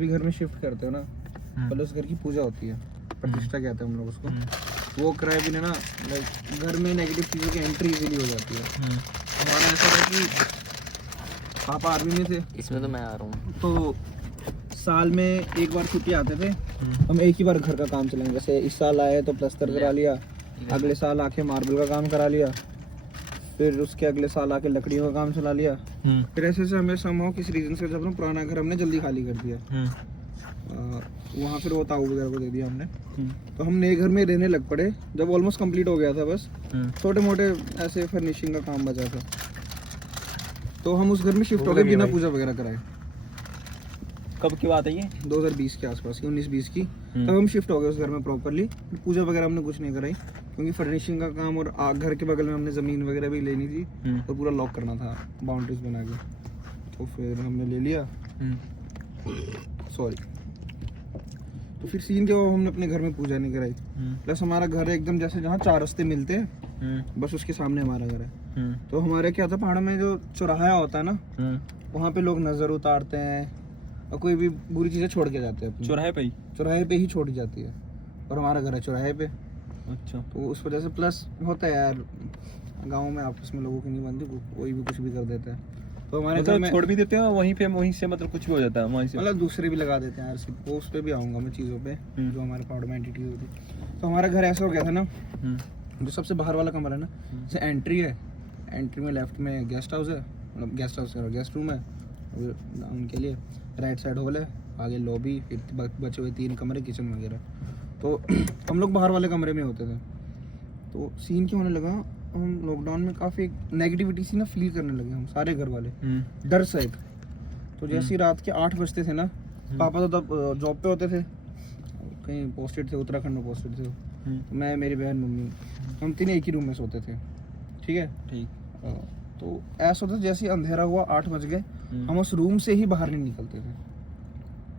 भी घर में शिफ्ट करते हो ना, पहले उस घर की पूजा होती है, प्रतिष्ठा कहते हैं हम लोग उसको। वो कराए बिना ना लाइक घर में नेगेटिव चीज़ों की एंट्री इजीली हो जाती है। हमारा ऐसा था कि पापा आर्मी में थे, इसमें तो मैं आ रहा हूँ। तो साल में एक बार छुट्टी आते थे, हम एक ही बार घर का काम चलाएंगे। जैसे इस साल आए तो प्लस्तर करा लिया, अगले साल आके मार्बल का काम करा लिया, फिर उसके अगले साल आके लकड़ियों का काम चला लिया। फिर ऐसे से हमें समहाउ किसी रीजन से जब ना पुराना घर हमने जल्दी खाली कर दिया, वहाँ फिर वो ताऊ वगैरह को दे दिया हमने। तो हम नए घर में रहने लग पड़े जब ऑलमोस्ट कंप्लीट हो गया था, बस छोटे मोटे ऐसे फर्निशिंग का काम बचा था। तो हम उस घर में शिफ्ट हो गए बिना पूजा वगैरह कराए। कब की बात है ये? 2020 के आसपास की, 19-20 की। तब हम शिफ्ट हो गए उस घर में प्रॉपरली। पूजा वगैरह हमने कुछ नहीं कराई, क्योंकि फर्निशिंग का काम और घर के बगल में हमने ज़मीन वगैरह भी लेनी थी, तो पूरा लॉक करना था बाउंड्रीज बना के। तो फिर हमने ले लिया, सॉरी। तो फिर सीन क्या हुआ, हमने अपने घर में पूजा नहीं कराई। प्लस हमारा घर है एकदम जैसे जहाँ 4 रास्ते मिलते हैं, बस उसके सामने हमारा घर है। तो हमारे क्या होता है, पहाड़ में जो चौराहा होता है ना, वहाँ पे लोग नज़र उतारते हैं और कोई भी बुरी चीज़ें छोड़ के जाते हैं। चौराहे पे ही छोड़ी जाती है, और हमारा घर है चौराहे पे। अच्छा। तो उस वजह से प्लस होता है यार, गाँव में आपस में लोगों की नहीं बनती, कोई भी कुछ भी कर देता है। तो हमारे घर में छोड़ भी देते हैं वहीं से मतलब कुछ भी हो जाता है वहीं से, मतलब दूसरे भी लगा देते हैं यार। वो उस पर भी आऊँगा मैं चीज़ों पे, जो हमारे पहाड़ में एंटिटी होती है। तो हमारा घर ऐसा हो गया था ना, जो सबसे बाहर वाला कमरा है ना, जैसे एंट्री है, एंट्री में लेफ्ट में गेस्ट हाउस है, मतलब गेस्ट रूम है उनके लिए, राइट साइड हॉल है, आगे लॉबी, फिर बचे हुए 3 कमरे, किचन वगैरह। तो हम लोग बाहर वाले कमरे में होते थे। तो सीन क्या होने लगा, हम लॉकडाउन में काफ़ी नेगेटिविटी सी ना फील करने लगे हम सारे घर वाले, डर सा एक। तो जैसे ही रात के 8 बजते थे ना, पापा तो तब जॉब पे होते थे, कहीं पोस्टेड थे, उत्तराखंड में पोस्टेड थे। मैं, मेरी बहन, मम्मी, हम 3 एक ही रूम में सोते थे। ठीक है, तो ऐसा होता जैसे ही अंधेरा हुआ, 8 बज गए, हम उस रूम से ही बाहर नहीं निकलते थे।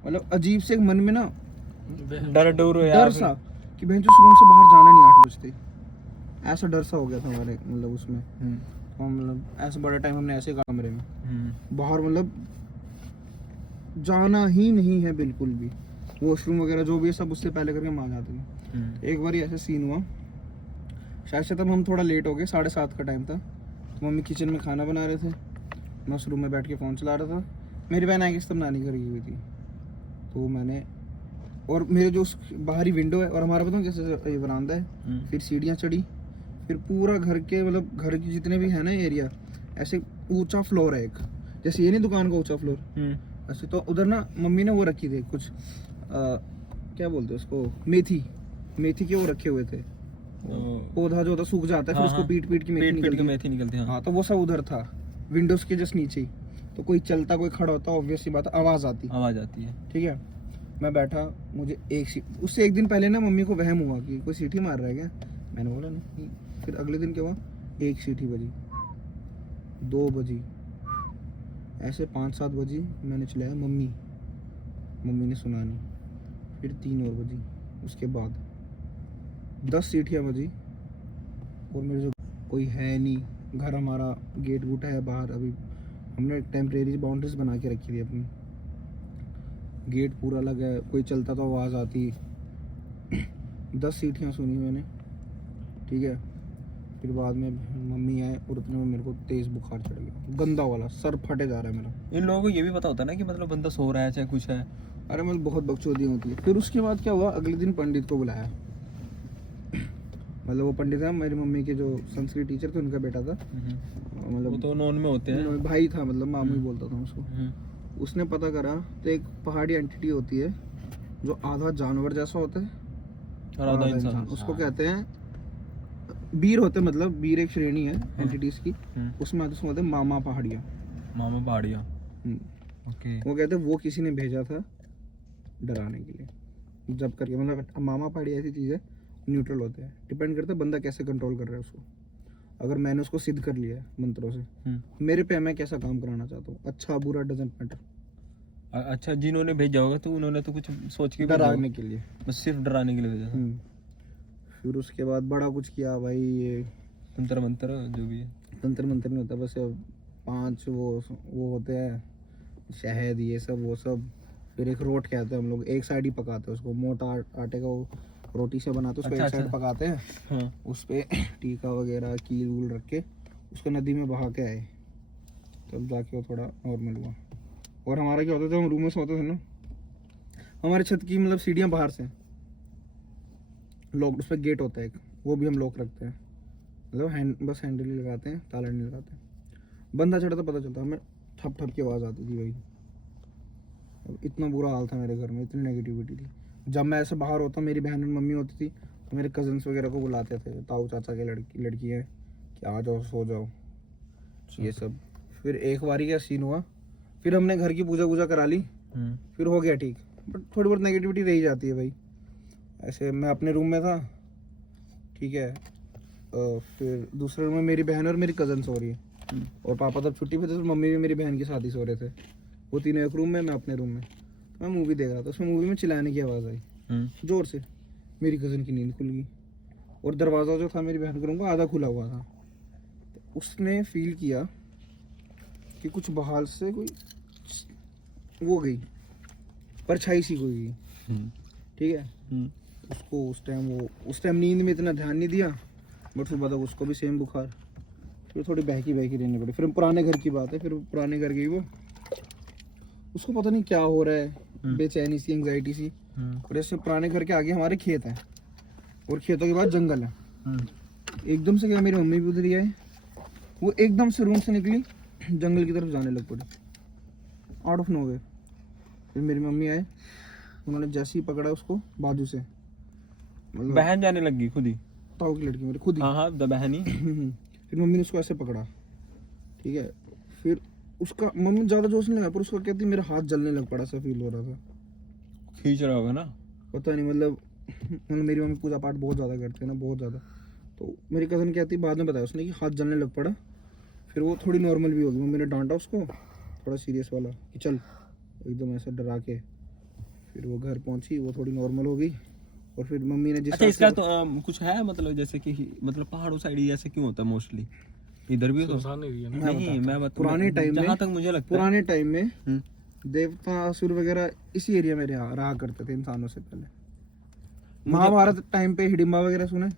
मतलब अजीब से मन में ना डर सा कि बहन जो रूम से बाहर जाना नहीं 8 बजते, ऐसा डर सा हो गया था हमारे मतलब उसमें। हम मतलब ऐसे बड़ा टाइम हमने ऐसे कमरे में बाहर मतलब जाना ही नहीं है बिल्कुल भी। वॉशरूम वगैरह जो भी है सब उससे पहले करके हम आ जाते थे। एक बार ऐसा सीन हुआ, शायद से तब हम थोड़ा लेट हो गए, 7:30 का टाइम था। तो मम्मी किचन में खाना बना रहे थे, मैं उस रूम में बैठ के फ़ोन चला रहा था। मेरी बहन आई तब नानी घर गई हुई थी। तो मैंने, और मेरे जो बाहरी विंडो है और हमारा पता कैसे ये बरामदा है, फिर सीढ़ियाँ चढ़ी, फिर पूरा घर के मतलब घर के जितने भी है ना एरिया, ऐसे ऊंचा फ्लोर है एक, जैसे ये नहीं दुकान का ऊंचा फ्लोर ऐसे। तो उधर ना मम्मी ने वो रखी थी कुछ क्या बोलते हैं उसको, मेथी के वो रखे हुए थे। पौधा जो होता सूख जाता है, फिर उसको पीट के मेथी निकलती है। हाँ, तो वो सब उधर था, विंडोज के जस्ट नीचे ही। तो कोई चलता कोई खड़ा होता, ऑब्वियस सी बात है आवाज आती है। ठीक है, मैं बैठा, मुझे उससे एक दिन पहले ना मम्मी को वहम हुआ कि कोई सीटी मार रहा है क्या। मैंने बोला नहीं। फिर अगले दिन क्या हुआ, 1 सीटी बजी, 2 बजी, ऐसे 5-7 बजी मैंने चलाया, मम्मी ने सुना नहीं। फिर 3 और बजी, उसके बाद 10 सीटियाँ बजी, और मेरे जो कोई है नहीं, घर हमारा गेट वूट है बाहर, अभी हमने टेम्परेरी बाउंड्रीज बना के रखी थी अपनी, गेट पूरा लगा है, कोई चलता तो आवाज़ आती। 10 सीटियाँ सुनी मैंने। ठीक है, फिर बाद में मम्मी आए और उतने में मेरे को तेज़ बुखार चढ़ गया, गंदा वाला, सर फटे जा रहा है मेरा। इन लोगों को ये भी पता होता है ना कि मतलब बंदा सो रहा है चाहे कुछ है। अरे मतलब बहुत बकचोदी होती है। फिर उसके बाद क्या हुआ, अगले दिन पंडित को बुलाया। मतलब वो पंडित है मेरी मम्मी के जो संस्कृत टीचर थे, उनका बेटा था। मतलब वो तो नॉन में होते हैं, भाई था, मतलब मामू ही बोलता था उसको। उसने पता करा तो एक पहाड़ी एंटिटी होती है जो आधा जानवर जैसा होता है और आधा इंसान। उसको कहते हैं बीर होते हैं, मतलब बीर एक श्रेणी है एंटिटीज की, उसमें आते हैं मामा पहाड़िया। ओके। वो कहते हैं वो किसी ने भेजा था डराने के लिए, जब करके मतलब मामा पहाड़ी ऐसी चीज़ है, न्यूट्रल होते हैं, डिपेंड करता है बंदा कैसे कंट्रोल कर रहा है उसको। अगर मैंने उसको सिद्ध कर लिया है मंत्रों से, मेरे पे मैं कैसा काम कराना चाहता हूँ, अच्छा बुरा डजंट मैटर। अच्छा, जिन्होंने भेजा होगा तो उन्होंने तो कुछ सोच के डराने के लिए, बस सिर्फ डराने के लिए भेजा था। फिर उसके बाद बड़ा कुछ किया भाई, ये तंत्र मंत्र जो भी है, तंत्र मंत्र नहीं होता, बस 5 वो होते हैं शहद ये सब वो सब। फिर एक रोट कहते हैं हम लोग, एक साइड ही पकाते हैं उसको, मोटा आटे का वो रोटी से बनाते हैं उसको, अच्छा, एक साइड अच्छा। पकाते हैं, हाँ उस पे टीका वगैरह कील वूल रख के उसको नदी में बहा के आए, तब जाके वो थोड़ा नॉर्मल हुआ। और हमारा क्या होता था, हम रूम में सोते थे ना, हमारे छत की मतलब सीढ़ियाँ बाहर से लॉक, उस पर गेट होता है एक, वो भी हम लॉक रखते हैं, मतलब बस हैंडल ही लगाते हैं, ताला नहीं लगाते। बंदा चढ़ा तो पता चलता, हमें ठप ठप की आवाज़ आती थी भाई। अब इतना बुरा हाल था मेरे घर में, इतनी नेगेटिविटी थी। जब मैं ऐसे बाहर होता, मेरी बहन और मम्मी होती थी तो मेरे कजन्स वगैरह को बुलाते थे, ताऊ चाचा के लड़की है कि आ जाओ सो जाओ, ये सब। फिर एक बारी क्या सीन हुआ, फिर हमने घर की पूजा करा ली, फिर हो गया ठीक, बट थोड़ी बहुत नेगेटिविटी रह ही जाती है भाई। ऐसे मैं अपने रूम में था, ठीक है, फिर दूसरे रूम में मेरी बहन और मेरी कज़न सो रही है, और पापा तब छुट्टी पे थे, तो मम्मी भी मेरी बहन के साथ ही सो रहे थे। वो तीनों एक रूम में, मैं अपने रूम में। मैं मूवी देख रहा था, उसमें मूवी में चिल्लाने की आवाज़ आई जोर से, मेरी कज़न की नींद खुल गई, और दरवाज़ा जो था मेरी बहन के रूम का आधा खुला हुआ था। तो उसने फील किया कि कुछ बाहर से कोई वो गई, परछाई सी कोई गई, ठीक है। उसको उस टाइम नींद में इतना ध्यान नहीं दिया, बट सुबह तक उसको भी सेम बुखार, फिर थोड़ी बहकी रहनी पड़ी। फिर पुराने घर की बात है, फिर पुराने घर गई वो, उसको पता नहीं क्या हो रहा है, बेचैनी सी, एंग्जाइटी सी। और ऐसे पुराने घर के आगे हमारे खेत है, और खेतों के बाद जंगल है। एकदम से क्या, मेरी मम्मी भी उधर ही आए, वो एकदम से रूम से निकली, जंगल की तरफ जाने लग पड़ी, आउट ऑफ नोवेयर। फिर मेरी मम्मी आए, उन्होंने जैसे ही पकड़ा उसको बाजू से, मतलब बहन जाने लगी खुद ही? ताऊ की लड़की मेरी खुद ही। हाँ हाँ, बहन ही। फिर मम्मी ने उसको ऐसे पकड़ा, ठीक है। फिर उसका मम्मी ज़्यादा जोश नहीं लगा, पर उसको कहती मेरा हाथ जलने लग पड़ा, सा फील हो रहा था। खींच रहा होगा ना, पता नहीं, मतलब मेरी मम्मी पूजा पाठ बहुत ज़्यादा करती है ना, बहुत ज़्यादा। तो मेरी कज़न कहती, बाद में बताया उसने कि हाथ जलने लग पड़ा। फिर वो थोड़ी नॉर्मल भी होगी, मम्मी ने डांटा उसको थोड़ा सीरियस वाला कि चल, एकदम ऐसा डरा के। फिर वो घर पहुंची, वो थोड़ी नॉर्मल हो गई, और फिर मम्मी ने जिस अच्छा इसका तो कुछ है मतलब, जैसे कि मतलब पहाड़ों साइड ही ऐसे क्यों होता है मोस्टली, इधर भी तो नहीं, मैं पुराने टाइम में, जहाँ तक मुझे लगता है पुराने टाइम में देवता असुर वगैरह इसी एरिया में रहा करते थे इंसानों से पहले। महाभारत टाइम पे हिडिंबा वगैरह सुने,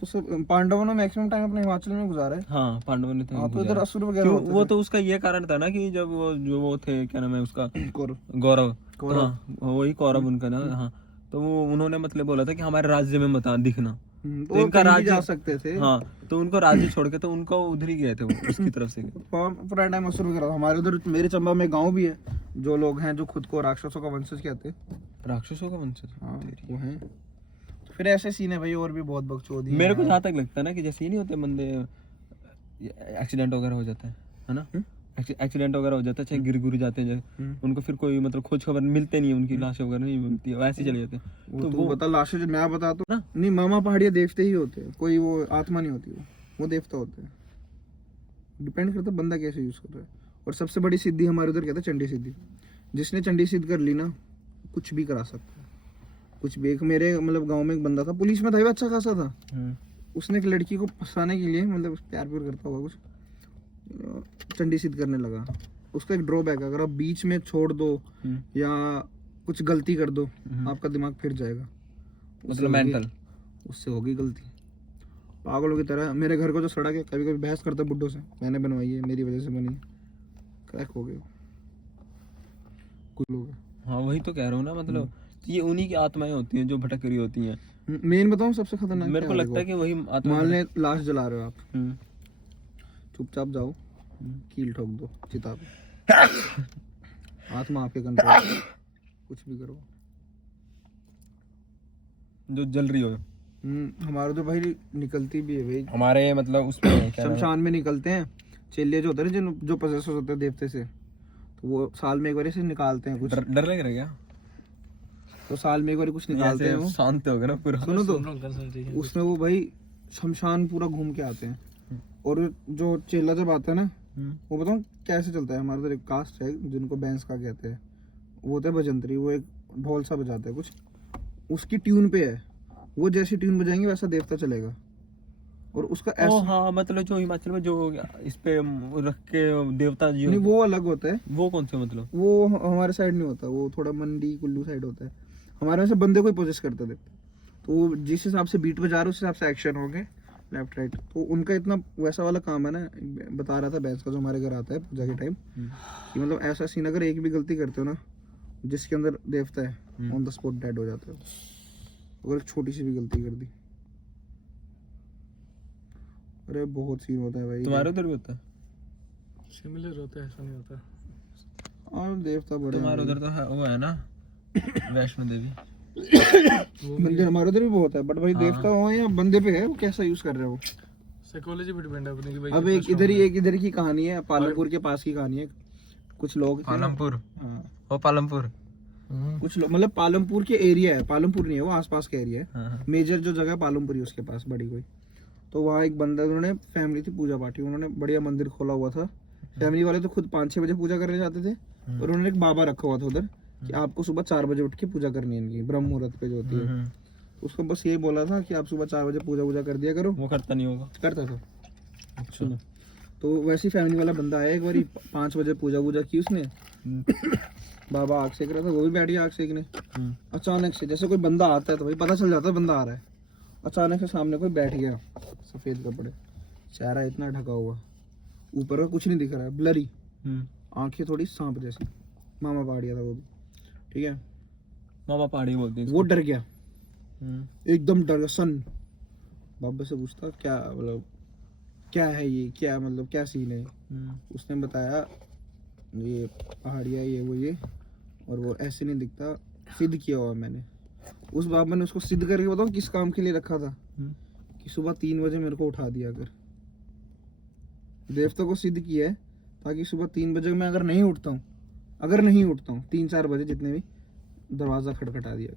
तो सब पांडवों ने मैक्सिमम टाइम अपने हिमाचल में गुजारा है। हाँ पांडवों ने हाँ, तो इधर गुजारा। असुर वगैरह क्यों, होते वो थे। तो उसका ये कारण था ना कि जब वो जो वो थे, क्या नाम है उसका, कौरव। गौरव, कौरव। हाँ वही कौरव उनका ना, हाँ। तो वो उन्होंने मतलब बोला था कि हमारे राज्य में मत दिखना, तो इनका कहीं भी राज्य जा सकते थे। हाँ, तो उनको राज्य छोड़ के तो उनको उधर ही गए थे, वो उसकी तरफ से। पुराने टाइम असुर वगैरह था। हमारे उधर मेरे चंबा में गांव भी है, जो लोग हैं जो खुद को राक्षसों का वंशज कहते हैं। राक्षसों का वंशज? हाँ, वो हैं। तो फिर ऐसे सीन है भाई, और भी बहुत बकचोदी मेरे को है। जहाँ तक लगता है ना कि जैसे ही नहीं होते बंदे, एक्सीडेंट वगैरह हो जाता है ना, एक्सीडेंट वगैरह हो जाता है, चाहे गिर गुर जाते हैं, उनको फिर कोई मतलब खोज खबर मिलते नहीं है, उनकी लाशें वगैरह नहीं मिलती है, वैसे ही चले जाते हैं। तो वो बता, लाशें जो मैं बता तो ना, नहीं, मामा पहाड़िया देवते ही होते हैं, कोई वो आत्मा नहीं होती, वो देवता होते हैं। डिपेंड करता है बंदा कैसे यूज कर रहा है। और सबसे बड़ी सिद्धि हमारे उधर कहते हैं चंडी सिद्धि, जिसने चंडी सिद्ध कर ली ना, कुछ भी करा सकता है, कुछ भी। एक मेरे मतलब गांव में एक बंदा था, पुलिस में था, अच्छा खासा था। उसने एक लड़की को फंसाने के लिए, मतलब प्यार प्यार करता होगा कुछ, चंडी सिद्ध करने लगा। उसका एक ड्रॉबैक है, अगर आप बीच में छोड़ दो या कुछ गलती कर दो, आपका दिमाग फिर जाएगा, मतलब मेंटल, उससे होगी गलती। पागलों की तरह मेरे घर को जो सड़क है, कभी कभी बहस करता है बुड्ढों से, मैंने बनवाई है, मेरी वजह से बनी, क्रैक हो गए कुछ लोग। हाँ वही तो कह रहा हूँ ना, मतलब ये उन्हीं की आत्माएं होती हैं जो भटक रही होती हैं। मेन बताऊं सबसे खतरनाक मेरे को लगता है कि वही आत्मा। मान ले लाश जला रहे हो आप, चुपचाप जाओ, कील ठोक दो चिता पे, आत्मा आपके कंट्रोल, कुछ भी करो, जो जल रही हो। हमारे तो भाई निकलती भी है भाई, हमारे मतलब उसमें शमशान में निकलते हैं चेले जो होते हैं, जो पजेस होते हैं देवते से, तो वो साल में एक बार से निकालते हैं कुछ। डर लग रहा है क्या? तो साल में एक बार कुछ निकालते हैं, वो शांत हो गया ना पूरा। सुनो तो, उसमें वो भाई शमशान पूरा घूम के आते हैं। और जो चेला जब आता है ना, वो बताऊँ कैसे चलता है, हमारे उधर एक कास्ट है जिनको बैंस का कहते हैं, वो होता है भजंत्री, वो एक ढोल सा बजाता है कुछ, उसकी ट्यून पे है, वो जैसी ट्यून बजाएंगे वैसा देवता चलेगा। और उसका ओ ऐसा हाँ, मतलब जो हिमाचल में जो इस पे रख के देवता जी नहीं, होते वो अलग होता है। हैं, वो कौन से मतलब? वो हमारे साइड नहीं होता, वो थोड़ा मंडी कुल्लू साइड होता है। हमारे में से बंदे को ही पोजेस करते थे, तो वो जिस हिसाब से बीट बजा रहे उस हिसाब से एक्शन हो गए लेफ्ट राइट। तो उनका इतना वैसा वाला काम है ना, बता रहा था बैच का जो हमारे घर आता है पूजा के टाइम, कि मतलब ऐसा सीन अगर एक भी गलती करते हो ना जिसके अंदर देवता है, ऑन द स्पॉट डेड हो जाते हो अगर एक छोटी सी भी गलती कर दी। अरे बहुत सीन होता है भाई। तुम्हारे उधर भी होता है? सिमिलर होता है, ऐसा नहीं होता। और देवता बड़े हैं तुम्हारे भाई। उधर तो है, वो है ना वैष्णो देवी। मंदिर हमारे उधर भी बहुत है, बट भाई हाँ। देवता हो या बंदे पे है, वो कैसा यूज कर रहे हो। साइकोलॉजी पे डिपेंड है अपने की भाई। अब एक इधर की कहानी है, पालमपुर के पास की कहानी है। कुछ लोग थे, पालमपुर, हाँ, वो पालमपुर। कुछ लोग मतलब पालमपुर के एरिया है, पालमपुर नहीं है वो, आसपास का एरिया है। हाँ, मेजर जो जगह पालमपुर ही उसके पास बड़ी कोई। तो वहाँ एक बंदा, उन्होंने फैमिली थी पूजा पाठी, उन्होंने बढ़िया मंदिर खोला हुआ था। फैमिली वाले तो खुद 5-6 बजे पूजा करने जाते थे, और उन्होंने एक बाबा रखा हुआ था उधर कि आपको सुबह 4 बजे उठ के पूजा करनी है इनकी, ब्रह्म मुहूर्त पे जो होती है। उसको बस यही बोला था कि आप सुबह 4 बजे पूजा कर दिया करो। वो करता नहीं होगा। करता था। अच्छा। तो वैसी फैमिली वाला बंदा आया एक बारी, 5 बजे पूजा की उसने। बाबा आग सेक रहा था, वो भी बैठ गया आग सेकने। अचानक से जैसे कोई बंदा आता है तो भाई पता चल जाता है बंदा आ रहा है। अचानक से सामने कोई बैठ गया, सफेद कपड़े, चेहरा इतना ढका हुआ, ऊपर का कुछ नहीं दिख रहा है, ब्लरी, आंखें थोड़ी सांप जैसी। मामा पहाड़िया था वो भी, ठीक है। मामा पहाड़ी बोलते हैं वो डर गया, इसको। एकदम डर गया सन। बाबा से पूछता क्या मतलब क्या है ये, क्या मतलब क्या सीन है। उसने बताया ये पहाड़िया ये वो ये, और वो ऐसे नहीं दिखता, सिद्ध किया हुआ मैंने। उस बाबा ने उसको सिद्ध करके बताओ किस काम के लिए रखा था, कि सुबह 3 बजे मेरे को उठा दिया कर। देवता को सिद्ध किया है ताकि सुबह 3 बजे मैं अगर नहीं उठता हूँ 3-4 बजे जितने भी, दरवाजा खटखटा दिया।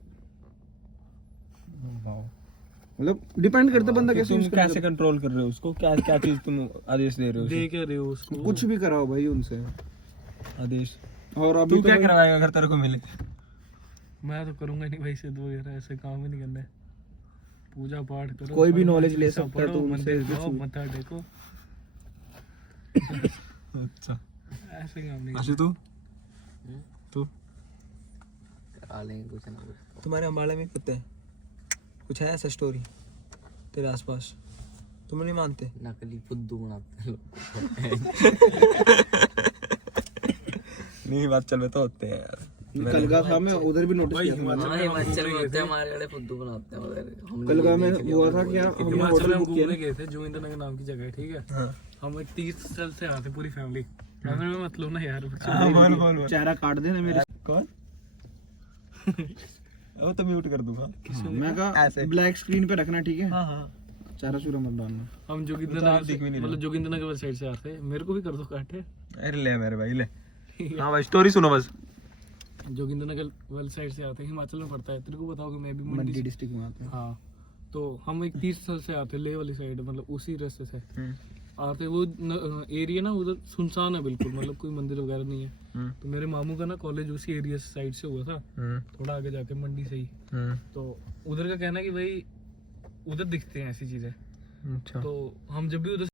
मतलब डिपेंड करता बंदा कैसे तुम यूज करता कैसे कंट्रोल कर रहे हो उसको? क्या क्या चीज तुम आदेश दे रहे हो दे उसे? क्या रहे हो उसको? कुछ भी कराओ भाई उनसे। आदेश और अभी तू तो क्या भाई- करवाएगा अगर तेरे को मिले? मैं तो करूंगा नहीं भाई, सिद्ध वगैरह ऐसे काम ही नहीं करना है। पूजा पाठ करो, कोई भी हनुमान knowledge ले चालीसा सकता है तो पढ़ो, उनसे मंदिर कुछ जाओ, भी। मत्था टेको, अच्छा। ऐसे काम नहीं। आशु तू करा लेंगे कुछ ना कुछ। तुम्हारे अम्बाड़े में पता है कुछ है ऐसा स्टोरी तेरे आसपास? तुम नहीं मानते? नकली फुद्दू बनाते हैं नहीं, हिमाचल में तो होते हैं यार। कलगा था, मैं उधर भी नोटिस भाई किया था। हिमाचल में हम हिमाचल में घूमने होते हैं, गए थे। हमारे वाले फुद्दू बनाते हैं मगर हम कलगा में हुआ था क्या, हमने हिमाचल होटल में हम बुक किया घूमने गए थे, जोगिंद्रनगर नाम की जगह है, ठीक है। हाँ। हम एक 30 साल से आते पूरी फैमिली। कैमरे में मत लो ना यार। बोल बोल बोल। चेहरा काट देना मेरे। कौन? वो तो म्यूट कर दूंगा। हाँ, मैं कहा ऐसे। ब्लैक स्क्रीन पे रखना, ठीक है। हाँ हाँ। चेहरा चूरा मत डालना। हम तो आप जोगिंद्रनगर दिख भी नहीं मतलब जोगिंद्रनगर वाली साइड से आते, मेरे को भी कर दो काटे। अरे ले मेरे भाई ले। हाँ भाई स्टोरी सुनो बस। जोगिंद्रनगर वाली साइड से आते, हिमाचल में पड़ता है, तेरे को बताओ कि मैं भी मंडी मंडी। डिस्ट्रिक्ट में आता है। हाँ, तो हम एक 30 साल से आते ले वाली साइड, मतलब उसी रास्ते से आते। वो एरिया ना उधर सुनसान है बिल्कुल, मतलब कोई मंदिर वगैरह नहीं है। तो मेरे मामू का ना कॉलेज उसी एरिया साइड से हुआ था, थोड़ा आगे जाके मंडी से ही। तो उधर का कहना है कि भाई उधर दिखते हैं ऐसी चीजें। अच्छा। तो हम जब भी उधर